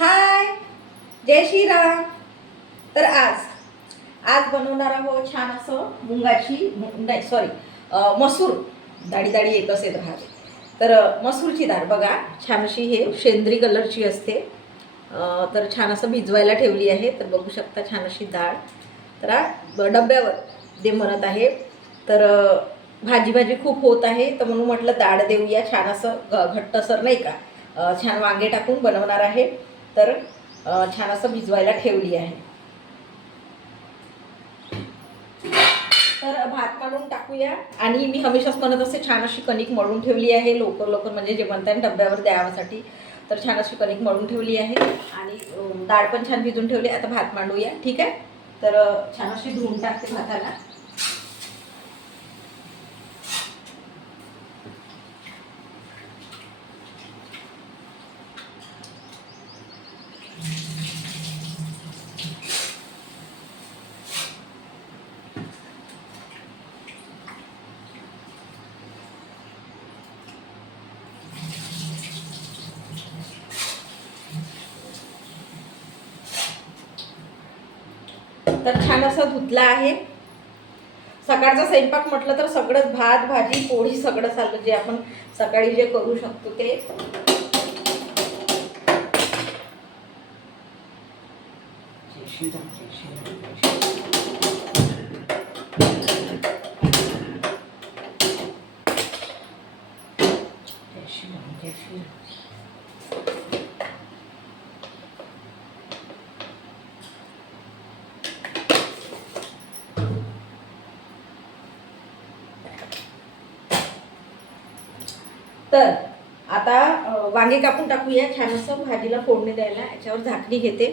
हाय, जय श्रीराम. तर आज आज बनवणार आहोत छान असं मुंगाची नाही सॉरी मसूर. दाढी दाढी एकच येत राहते. तर मसूरची डाळ बघा छान अशी हे शेंद्री कलरची असते. तर छान असं भिजवायला ठेवली आहे. तर बघू शकता छान अशी डाळ. तर डब्यावर दे म्हणत आहे. तर भाजी भाजी खूप होत आहे तर म्हणून म्हटलं डाळ देऊया छान असं घट्टसर नाही का. छान वांगे टाकून बनवणार आहे. तर छान असं भिजवायला ठेवली आहे. तर भात मळून टाकूया. आणि मी हमेशाच म्हणत असते छान अशी कणिक मळून ठेवली आहे लवकर लवकर म्हणजे जे म्हणतात डब्यावर द्यावासाठी. तर छान अशी कणिक मळून ठेवली आहे आणि डाळ पण छान भिजून ठेवली. आता भात मांडूया ठीक आहे. तर छान अशी धुवून टाकते भाताला. तर छान असं धुतला आहे. सकाळचा स्वयंपाक म्हटलं तर सगळंच भात भाजी पोळी सगळं चाललं जे आपण सकाळी जे करू शकतो ते. तर आता वांगे कापून टाकूया छान असं भाजीला फोडणी द्यायला. याच्यावर झाकणी घेते.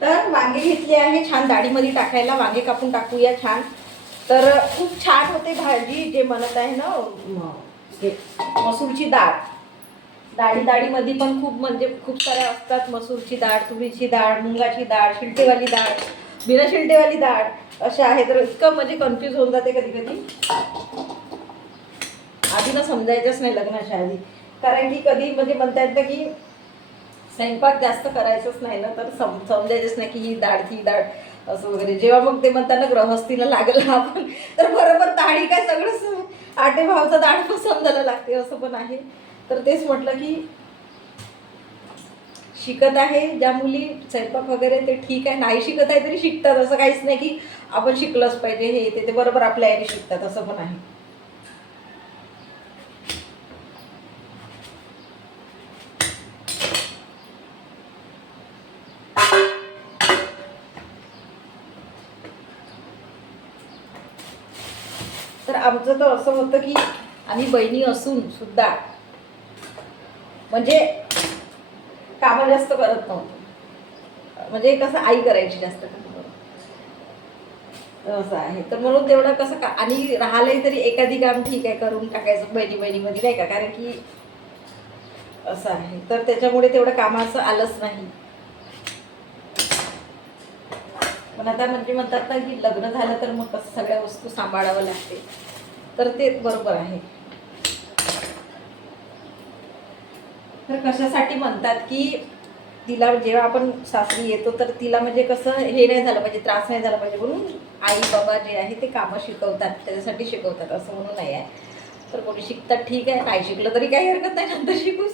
तर वांगे घेतले आहे छान डाळीमध्ये टाकायला. वांगे कापून टाकूया छान. तर खूप छान होते भाजी जे म्हणत आहे ना मसूरची डाळ. डाळीमध्ये पण खूप म्हणजे खूप साऱ्या असतात. मसूरची डाळ, तुरीची डाळ, मुंगाची डाळ, शिलटेवाली डाळ, बिना शिलटेवाली डाळ अशा आहे. तर इतकं म्हणजे कन्फ्यूज होऊन जाते कधी कधी. आधी ना समजायचंच नाही लग्नाच्या आधी. कारण की कधी म्हणजे म्हणता येतं की स्वयंपाक जास्त करायचंच नाही ना तर समजायचंच नाही की ही डाळ ती डाळ असं वगैरे. जेव्हा मग ते म्हणतात ना गृहस्थीला लागलं आपण तर बरोबर डाळी काय सगळं आटे भावचं डाळ पण समजायला लागते असं पण आहे. तर तेच म्हटलं की शिकत आहे ज्या मुली स्वयंपाक वगैरे ते ठीक आहे. नाही शिकत आहे तरी शिकतात. असं काहीच नाही की आपण शिकलंच पाहिजे हे ते बरोबर आपल्या आईने शिकतात असं पण आहे. तर आमचं तर असं होतं की आम्ही बहिणी असून सुद्धा म्हणजे कामं जास्त करत नव्हतो. म्हणजे कसं आई करायची जास्त काम असं आहे. तर म्हणून तेवढं कसं का आणि राहिलंही तरी एखादी काम ठीक आहे करून टाकायचं बहिणीमध्ये नाही का. कारण की असं आहे तर त्याच्यामुळे तेवढं कामाचं आलंच नाही. पण आता म्हणजे म्हणतात ना की लग्न झालं तर मग कसं सगळ्या वस्तू सांभाळावं लागते. तर ते बरोबर आहे. तर कशासाठी म्हणतात की तिला जेव्हा आपण सासरी येतो तर तिला म्हणजे कसं हे नाही झालं पाहिजे, त्रास नाही झाला पाहिजे म्हणून आई बाबा जे आहे ते कामं शिकवतात. त्याच्यासाठी शिकवतात असं म्हणून नाही आहे. तर कोणी शिकतात ठीक आहे. नाही शिकलं तरी काही हरकत नाही नंतर शिकूस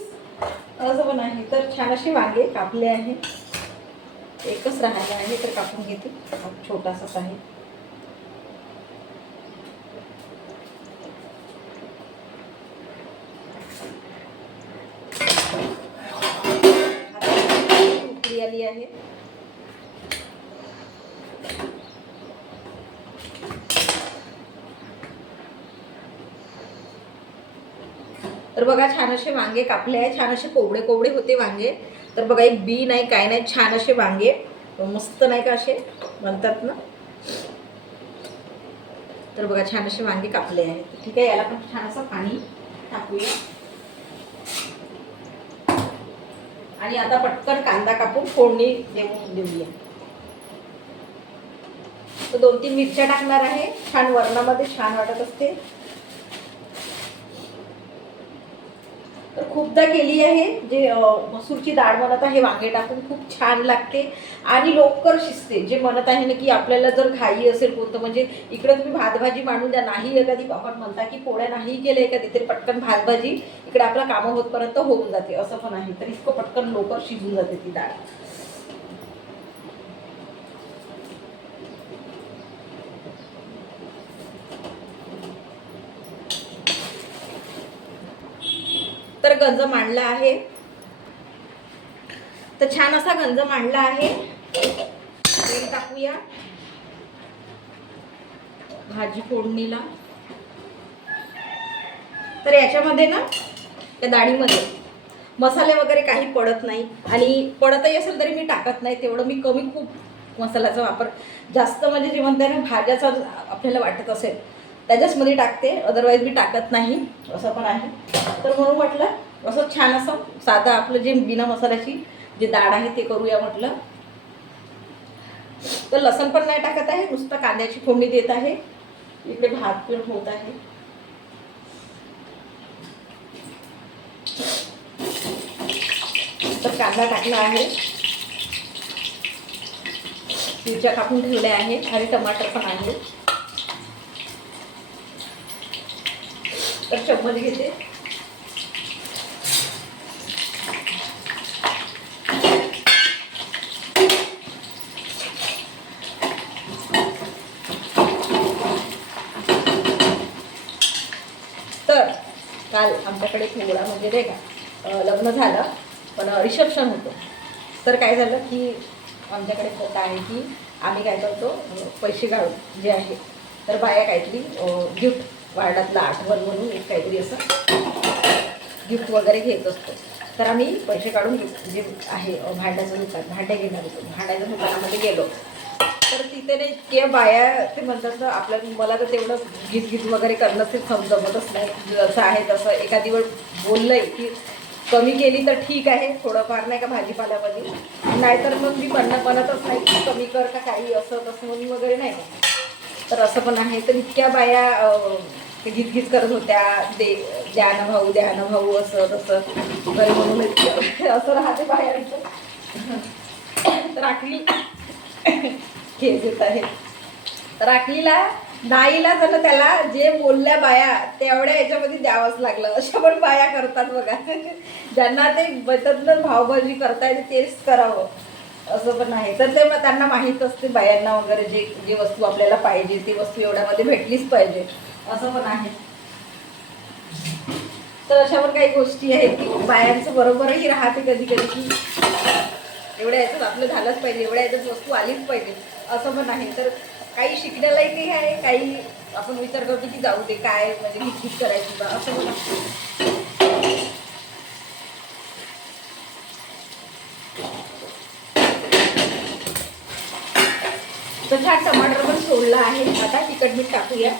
असं पण आहे. तर छान असे वांगे कापले आहे. एकच राहायला आहे तर कापून घेते. छोटासाच आहे. उकळी आली आहे. तर बघा छान असे वांगे कापले आहे. छान असे कोवडे कोवडे होते वांगे. तर बघा एक बी नाही काय नाही छान असे वांगे मस्त नाही का असे म्हणतात ना. तर बघा छान असे वांगे कापले आहेत ठीक आहे. याला पण छान असं पाणी टाकूया. आणि आता पटकन कांदा कापून फोडणी देऊया. तर 2-3 मिरच्या टाकणार आहे. छान वरणामध्ये छान वाटत असते. तर खूपदा केली आहे, जे मसूरची डाळ बनत आहे वांगे टाकून, खूप छान लागते आणि लवकर शिजते. जे म्हणत आहे ना की आपल्याला जर घाई असेल कोणतं, म्हणजे इकडं तुम्ही भात भाजी मांडून द्या, नाही एखादी आपण म्हणता की पोळ्या नाही केल्या एखादी तरी पटकन भात भाजी इकडे आपलं कामं होतपर्यंत होऊन जाते, असं पण आहे. तर इतकं पटकन लवकर शिजून जाते ती डाळ. तर गंज मांडला आहे, तर छान असा गंज मांडला आहे. तेल टाकूया भाजी फोडणीला. तर याच्यामध्ये ना त्या डाळीमध्ये मसाले वगैरे काही पडत नाही, आणि पडतही असेल तरी मी टाकत नाही तेवढं. मी कमी खूप मसाल्याचा वापर, जास्त म्हणजे जे म्हणते ना भाज्याचा आपल्याला वाटत असेल त्याच्याचमध्ये टाकते, अदरवाईज मी टाकत नाही, असं पण आहे. तर म्हणून म्हटलं असं छान असं साधं आपलं जे बिना मसाल्याची जे डाळ आहे ते करूया म्हटलं. तर लसण पण नाही टाकत आहे, नुसतं कांद्याची फोडणी देत आहे. इकडे भात पण होत आहे. तर कांदा टाकला आहे, मिरच्या कापून ठेवल्या आहे आणि टमाटर पण आहे. तर चम्मच घेते. तर काल आमच्याकडे थोडा म्हणजे नाही का लग्न झालं, पण रिसेप्शन होतं. तर काय झालं की आमच्याकडे प्रथा आहे की आम्ही काय करतो, पैसे काढून जे आहे तर बाया काहीतरी गिफ्ट, वार्डातला आठवण म्हणून एक काहीतरी असं गिफ्ट वगैरे घेत असतो. तर आम्ही पैसे काढून जे आहे भांड्याचं दुकान, भांडे घेणार होतो, भांड्याच्या दुकानामध्ये गेलो. तर तिथे नाही इतके बाया ते म्हणतात ना, मला तर तेवढं गीत वगैरे करणं ते जमतच नाही. जसं आहे तसं एखादी वेळ बोललंय की कमी केली तर ठीक आहे, थोडंफार नाही का भाजीपाल्यामध्ये, नाहीतर मग मी बनतच नाही की कमी कर का काही असं तसं म्हणून वगैरे नाही. तर असं पण आहे. तर इतक्या बाया गीत करत होत्या, द्या ना भाऊ, द्या ना भाऊ, असं तसं घरी म्हणून असं राहते बायांचं. राखली खेळ येत आहे. तर राखलीला नाईला जर त्याला जे बोलल्या बाया तेवढ्या याच्यामध्ये द्यावंच लागलं. अशा पण बाया करतात बघा. ज्यांना ते बचतनं भावभाजी करता येते तेच करावं, असं पण आहे. तर ते त्यांना माहीत असते बायांना वगैरे जे जे वस्तू आपल्याला पाहिजे ती वस्तू एवढ्यामध्ये भेटलीच पाहिजे, असं पण आहे. तर अशा पण काही गोष्टी आहेत की बायांचं बरोबरही राहते कधी कधी की एवढ्या याच्यात आपलं झालंच पाहिजे, एवढ्या याच्यात वस्तू आलीच पाहिजे, असं पण आहे. तर काही शिकण्यालाही आहे, काही आपण विचार करतो की जाऊ दे काय म्हणजे किटकिट करायची बा, असं पण तर छान टमाटर पण सोडला आहे. आता तिखट मीठ टाकूया.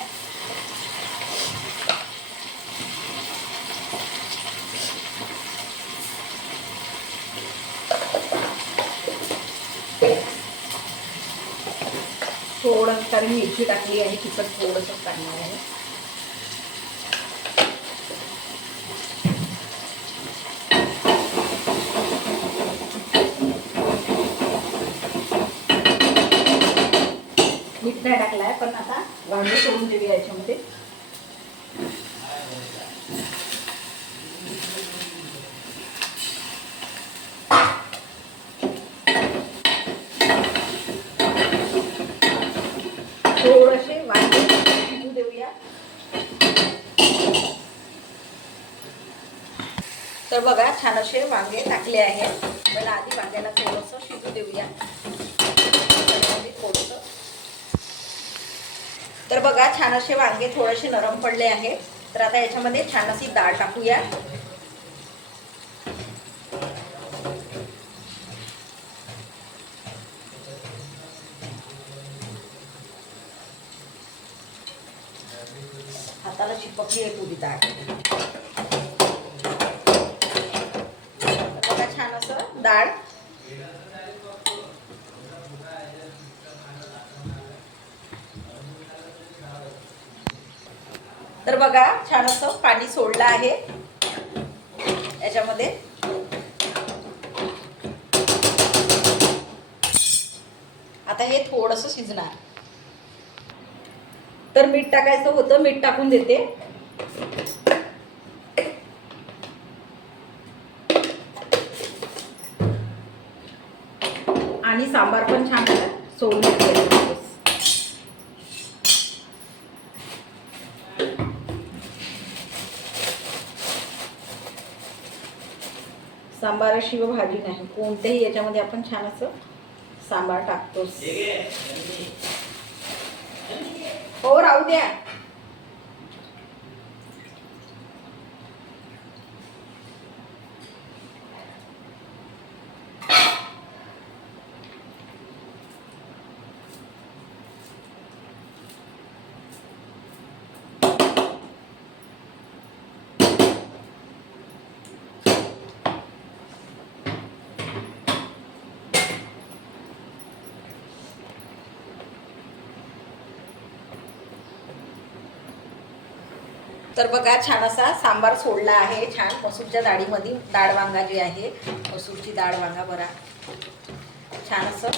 थोडं कारण मिरची टाकली आहे, तिखट थोडंसं टाकणार आहे. मीठ नाही टाकलं आहे, पण आता वांगे सोडून देऊया याच्यामध्ये. थोडेसे वांगे शिजू देऊया. तर बघा छान असे वांगे टाकले आहे. पण आधी वांग्याला थोडंसं शिजू देऊया थोडंसं. तर बघा छान असे वांगे थोडेसे नरम पडले आहे. तर आता याच्यामध्ये छान अशी डाळ टाकूया. हाताला चिपकली आहे पुरी डाळ. बघा छान असं डाळ. तर बघा छान असं पाणी सोडलं आहे. याच्यामध्ये आता हे थोडंसं शिजणार. तर मीठ टाकायचं होतं, मीठ टाकून देते. आणि सांबार पण छान सोडून घेते. सांबाराशिवाय भाजी नाही. कोणत्याही याच्यामध्ये आपण छान असं सांबार टाकतोच. हो, राहू द्या. तर बघा छान असा सांबार सोडला आहे. छान मसूरच्या डाळीमध्ये डाळ वांगा जे आहे, मसूरची डाळ वांगा बरा छान असं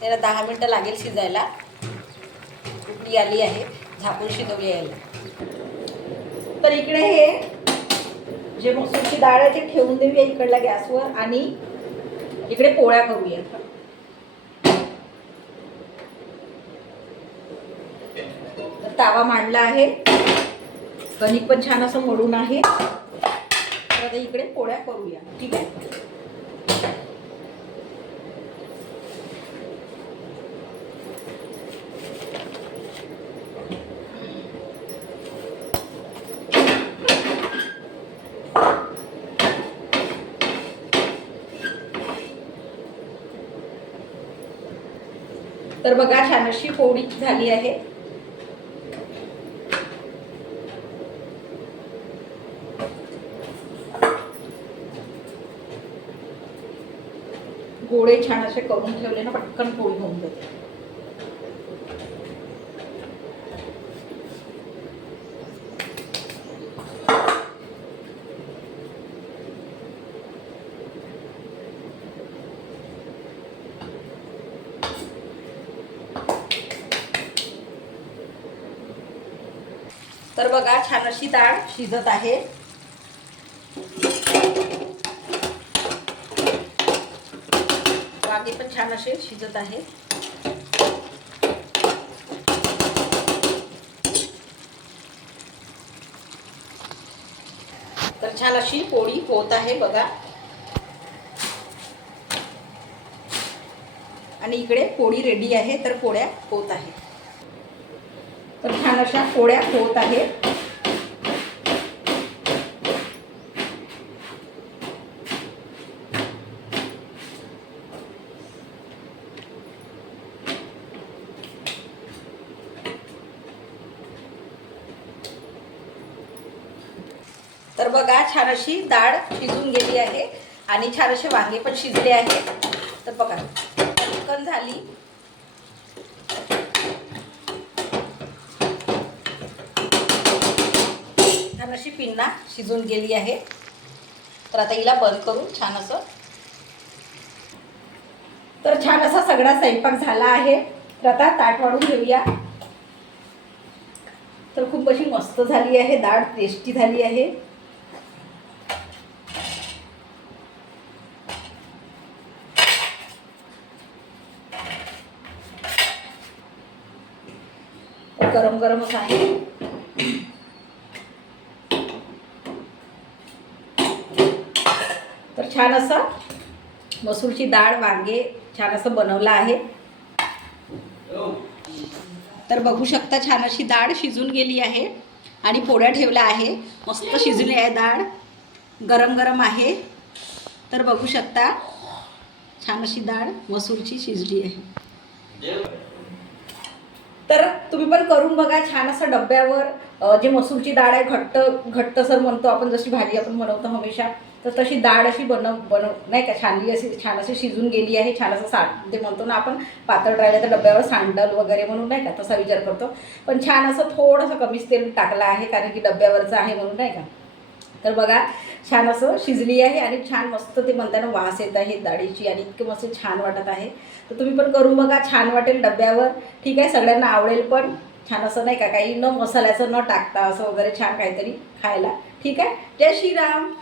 त्याला 10 मिनिटं लागेल शिजायला. उकळी आली आहे, झाकून शिजवली यायला. तर इकडे हे जे मसूरची डाळ आहे ते ठेवून देऊया इकडल्या गॅसवर आणि इकडे पोळ्या करूया. तावा मांडला आहे, कणिक पण छान असं मळून आहे. तर आता इकडे पोळ्या करूया. ठीक आहे. तर बघा छान अशी पोळी झाली आहे. गोळे छान असे करून ठेवले ना, पटकन पोळी होऊन जाते. तर बघा छान अशी डाळ शिजत आहे. वांगे पण छान असे शिजत आहे. तर छान अशी पोळी होत आहे बघा. आणि इकडे पोळी रेडी आहे, तर पोळ्या होत आहे. तर छान अशा पोळ्या होत आहे. तर बघा छान अशी डाळ शिजून गेली आहे आणि छान असे वांगे पण शिजले आहे. तर बघा पटकन झाली. छान अशी पिन्ना शिजून गेली आहे. तर आता हिला बंद करून छान असं. तर छान असा सगळा स्वयंपाक झाला आहे. तर आता ताट वाढून घेऊया. तर खूप अशी मस्त झाली आहे डाळ, टेस्टी झाली आहे. गरम गरमच आहे. तर छान असं मसूरची डाळ वांगे छान असं बनवलं आहे. तर बघू शकता छान अशी डाळ शिजून गेली आहे आणि पोळ्या ठेवल्या आहे. मस्त शिजली आहे डाळ, गरम गरम आहे. तर बघू शकता छान अशी डाळ मसूरची शिजली आहे. तर तुम्ही पण करून बघा छान असं डब्यावर. जे मसूरची डाळ आहे घट्ट घट्टसर म्हणतो आपण, जशी भाजी आपण बनवतो हमेशा, तर तशी डाळ अशी बनव नाही का, छानली अशी छान अशी शिजून गेली आहे. छान असं ते म्हणतो ना आपण, पातळ राहिलं तर डब्यावर सांडल वगैरे म्हणून नाही का, तसा विचार करतो. पण छान असं थोडंसं कमीच तेल टाकलं आहे, कारण की डब्यावरचं आहे म्हणून नाही का. तर बघा छान असं शिजली आहे आणि छान मस्त ते म्हणताना वास येत आहे डाळीची आणि इतकं मस्त छान वाटत आहे. तर तुम्ही पण करून बघा, छान वाटेल डब्यावर. ठीक आहे, सगळ्यांना आवडेल पण. छान असं नाही का, काही न मसाल्याचं न टाकता असं वगैरे छान काहीतरी खायला. ठीक आहे, जय श्रीराम.